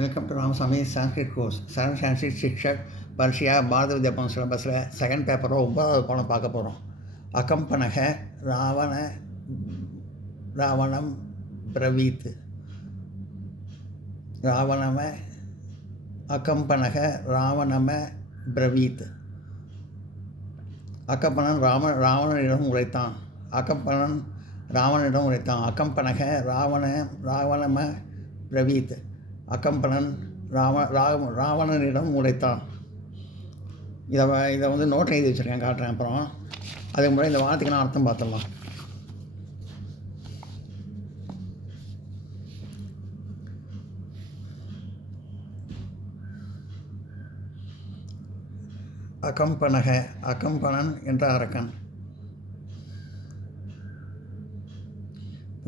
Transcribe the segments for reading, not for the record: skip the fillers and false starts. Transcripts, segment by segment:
Welcome to Ramasamy Sanskrit course. சரண் Sanskrit சிக்ஷக் பர்ஷியா பாரத வித்யாபவன் சிலபஸில் செகண்ட் பேப்பரில் 9வது பாடம் பார்க்க போகிறோம். அகம்பனக ராவணம் பிரவீத். அகம்பனக ராவணம பிரவீத். அகம்பனன் ராவணனிடம் உரைத்தான். அகம்பனக ராவணம பிரவீத். அகம்பனன் ராவணனிடம் உரைத்தான். இதை நோட் எழுதி வச்சுருக்கேன், காட்டுறேன். அப்புறம் அதுக்கு முன்னாடி இந்த வார்த்தைக்கு அர்த்தம் பார்த்துடலாம். அகம்பனன் என்ற அரக்கன்.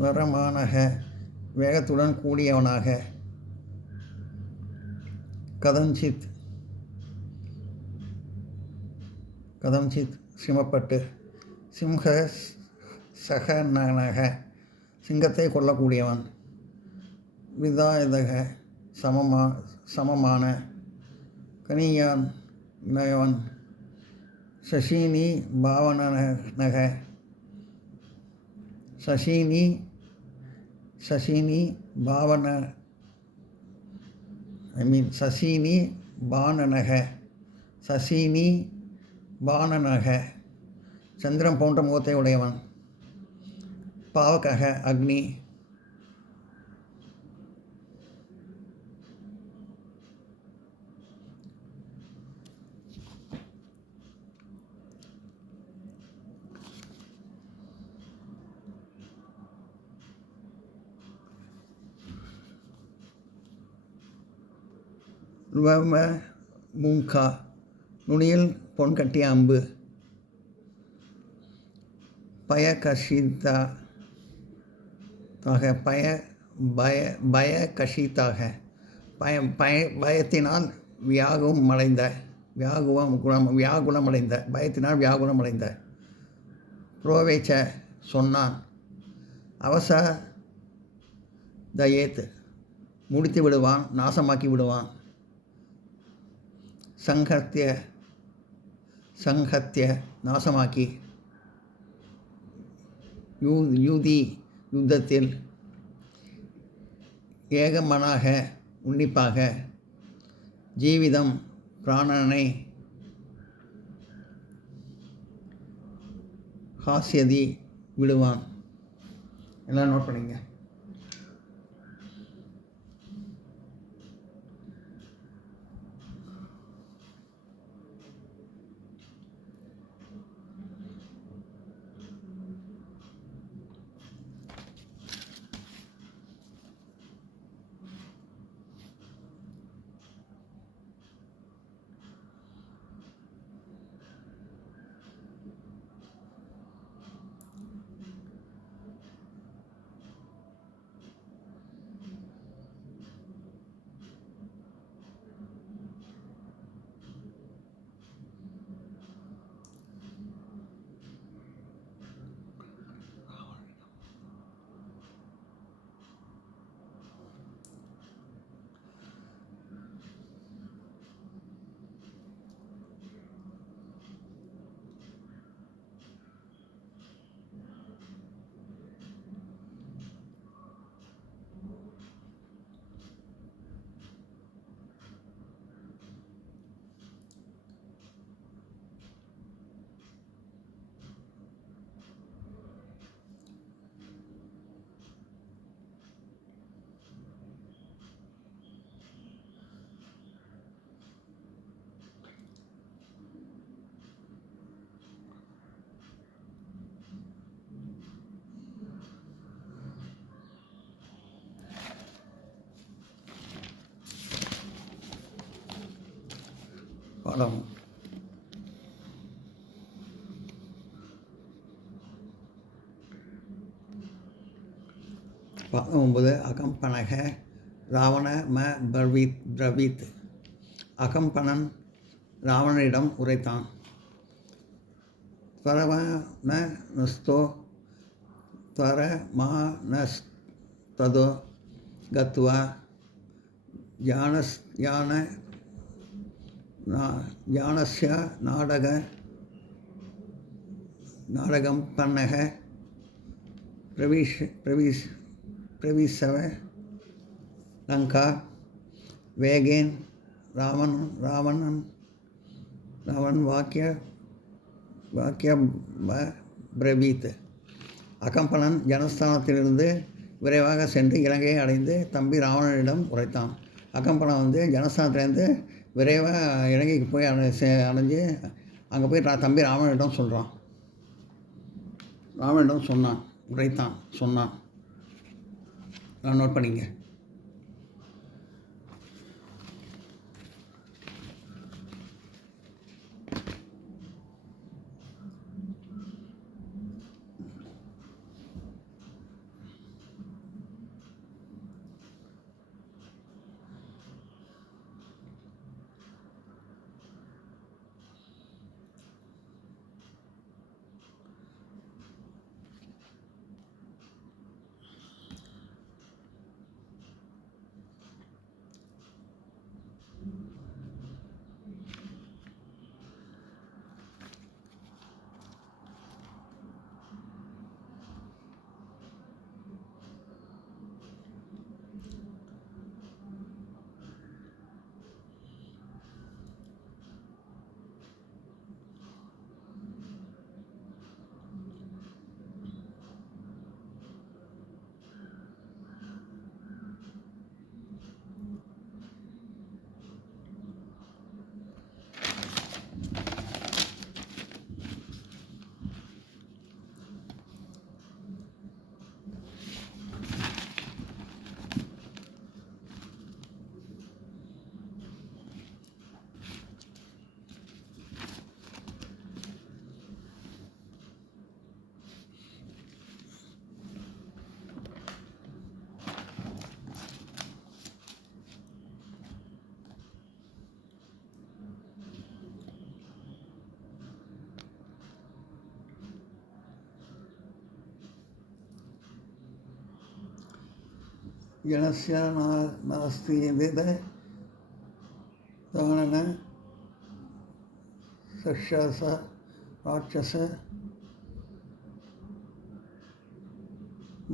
வரமானக வேகத்துடன் கூடியவனாக. கதஞ்சித் சிரமப்பட்டு. சிம்ஹ சகனக சிங்கத்தை கொல்லக்கூடியவன். விதாயதக சமமான. கனியான் வினயவன். சசீனி பாவனக சசீனி பாணனக சந்திரன் போன்ற முகத்தை உடையவன். பாவகக அக்னி. மூங்கா நுனியில் பொன் கட்டிய அம்பு. பயத்தினால் வியாகுலமடைந்த. புரோவேச்ச சொன்னான். அவசதயேத் முடித்து விடுவான், நாசமாக்கி விடுவான். சங்கத்திய நாசமாக்கி. யுத்தத்தில். ஏகமனாக உன்னிப்பாக. ஜீவிதம் பிராணனை. ஹாஸ்யதி விடுவான். எல்லாம் நோட் பண்ணிங்க. படம் 19. அகம்பனக ராவணம பிரவீத். அகம்பனன் ராவணனிடம் உரைத்தான். त्वरमानस्ततो गत्वा யானஸ்ய நாடகம் பண்ணக பிரவிசவ லங்கா வேகேன் ராவணன் வாக்கிய பிரவீத். அகம்பனன் ஜனஸ்தானத்திலிருந்து விரைவாக சென்று இலங்கையை அடைந்து தம்பி ராவணனிடம் உரைத்தான். அகம்பனன் ஜனஸ்தானத்திலேருந்து விரைவாக இலங்கைக்கு போய் அடைஞ்சு அங்கே போய் தம்பி ராவணனிடம் சொன்னான். நான் நோட் பண்ணிங்க. ஜனஸ்ய நாஸ்தி தானன சக்ஷாச ராட்சச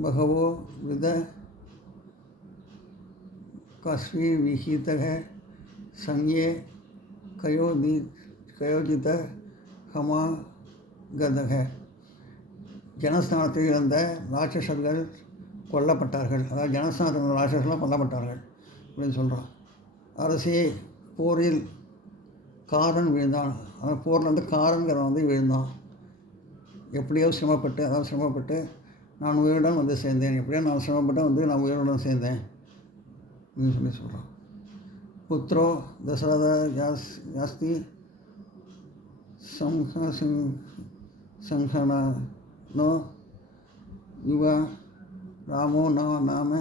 பகவோ வித கஸ்வி விஹிதக சங்கே கயோஜித ஹமா கதக. ஜனஸ்தானத்தில் இருந்த ராட்சசர்கள் கொல்லப்பட்டார்கள். அதாவது ஜனஸ்தானத்தில் ராட்சசர்களாக கொல்லப்பட்டார்கள் அப்படின்னு சொல்கிறான். அரசியே போரில் காரன் விழுந்தான். அவன் போரில் காரன்கிறவன் விழுந்தான். எப்படியோ சிரமப்பட்டு நான் உயிருடன் சேர்ந்தேன். எப்படியோ நான் சிரமப்பட்டு நான் உயிருடன் சேர்ந்தேன் அப்படின்னு சொல்கிறான். புத்திரோ தசரத யாஸ்தி சங்கனோ யுவ ராமோ நாம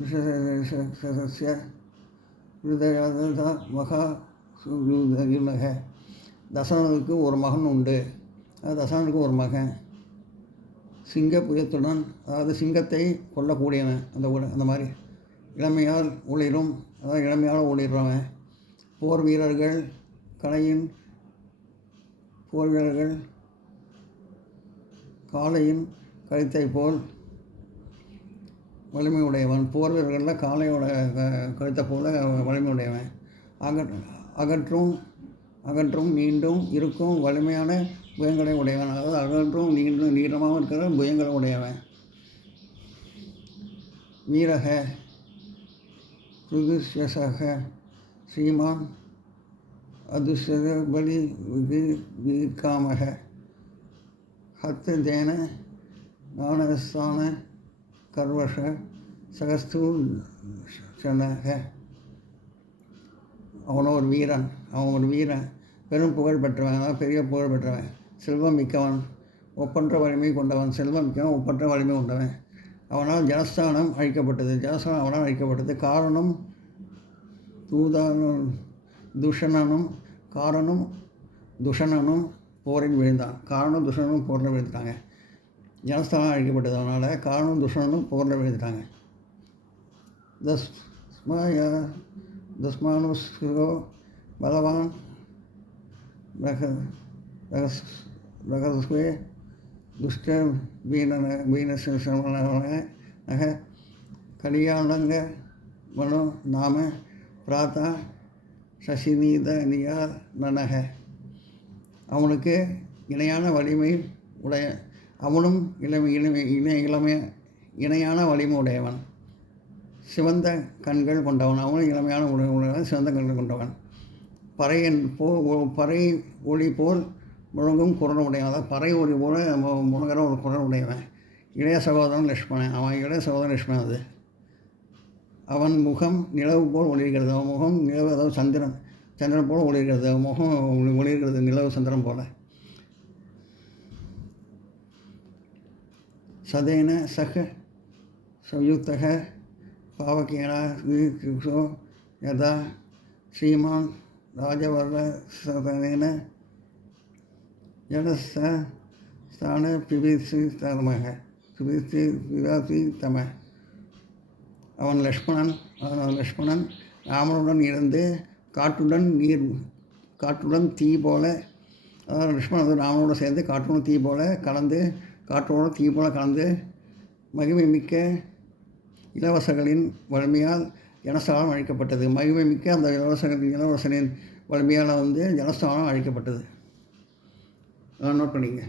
விஷசஸ்ய ஹிருதயத மகா யுமக. தசரனுக்கு ஒரு மகன் உண்டு. தசரனுக்கு ஒரு மகன் சிங்க புயத்துடன், அதாவது சிங்கத்தை கொல்லக்கூடியவன். அந்த மாதிரி இளமையால் ஒளிரும், அதாவது இளமையால் ஒளிர்றவன். போர் வீரர்கள் காளையின் கழுத்தை போல் வலிமை உடையவன். போர் வீரர்களில் காளையோட கழுத்தை போல வலிமை உடையவன். அகற்றும் நீண்டும் இருக்கும் வலிமையான புயங்களை உடையவன். அதாவது அகன்றும் நீளமாக இருக்கிற புயங்களை உடையவன். வீரக புதுசக ஸ்ரீமான் அதுசர பலி வீர்காமக ஹத்து தேன நானஸ்தான கர்வஷ சகஸ்து சனக. அவன் ஒரு வீரன், பெரும் புகழ் பெற்றவன், அதாவது பெரிய புகழ் பெற்றவன், செல்வம் மிக்கவன், ஒப்பற்ற வலிமை கொண்டவன். அவனால் ஜனஸ்தானம் அழிக்கப்பட்டது. காரணம் துஷணனும் போரில் விழுந்தான். போரில் விழுந்துட்டாங்க. ஜனஸ்தானம் அழிக்கப்பட்டது. அதனால் காரணம் துஷணனும் போரில் விழுந்துட்டாங்க. தஸ்மாய தஸ்மானுஸ்கிருதோ பலவான் ரகஸ்வே துஷ்ட வீணசமணக கலியாணங்க மனோ நாம பிராத்தா சசிநீத நியார் நனக. அவனுக்கு இணையான வலிமை உடைய அவனும் இணையான வலிமை உடையவன், சிவந்த கண்கள் கொண்டவன். அவனும் இளமையான உடையவன், சிவந்த கண்கள் கொண்டவன். பறை ஒளி போல் முழங்கும் குரல் உடையவன். அதாவது பறை ஒளி போல முழங்குற ஒரு குரல் உடையவன். இளைய சகோதரன் லக்ஷ்மணன். அவன் இளைய சகோதரன் லக்ஷ்மணன். அது அவன் முகம் நிலவு போல் ஒளிர்கிறது. அவன் முகம் நிலவு, அதாவது சந்திரன் போல் ஒளிர்கிறது. அவன் முகம் ஒளிர்கிறது நிலவு சந்திரன் போல. சதேன சக சயுக்தக பாவகேனா விசோ யதா ஸ்ரீமான் ராஜவர்ண சதனேன ஜனஸ்தான பிபிசி தம. அவன் லக்ஷ்மணன் ராமனுடன் இருந்து காற்றுடன் தீ போல, அதாவது லக்ஷ்மணன் ராமனோடு சேர்ந்து காற்றுடன் தீ போல கலந்து மகிமை மிக்க இளவரசர்களின் வலிமையால் ஜனஸ்தானம் அழிக்கப்பட்டது. மகிமை மிக்க அந்த இளவரசனின் வலிமையால் ஜனஸ்தானம் அழிக்கப்பட்டது. நோட் பண்ணிங்க.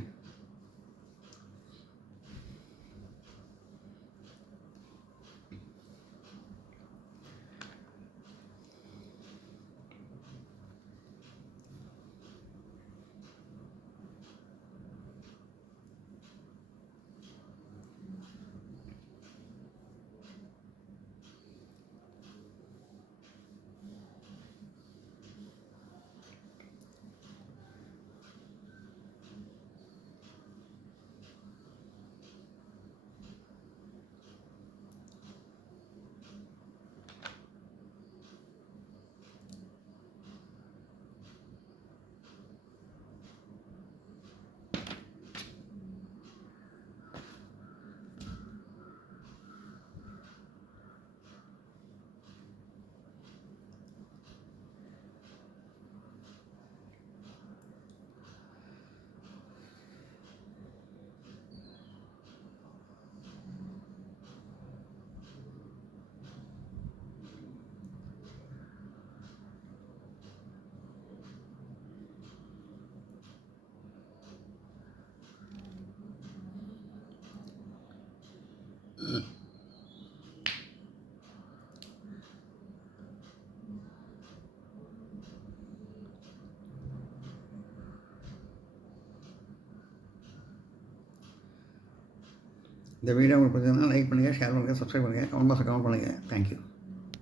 இந்த வீடியோ உங்களுக்கு பிடிச்சிருந்தா லைக் பண்ணுங்கள், ஷேர் பண்ணுங்கள், சப்ஸ்கிரைப் பண்ணுங்கள், கமெண்ட் பாக்ஸில் கமெண்ட் பண்ணுங்கள். தேங்க்யூ.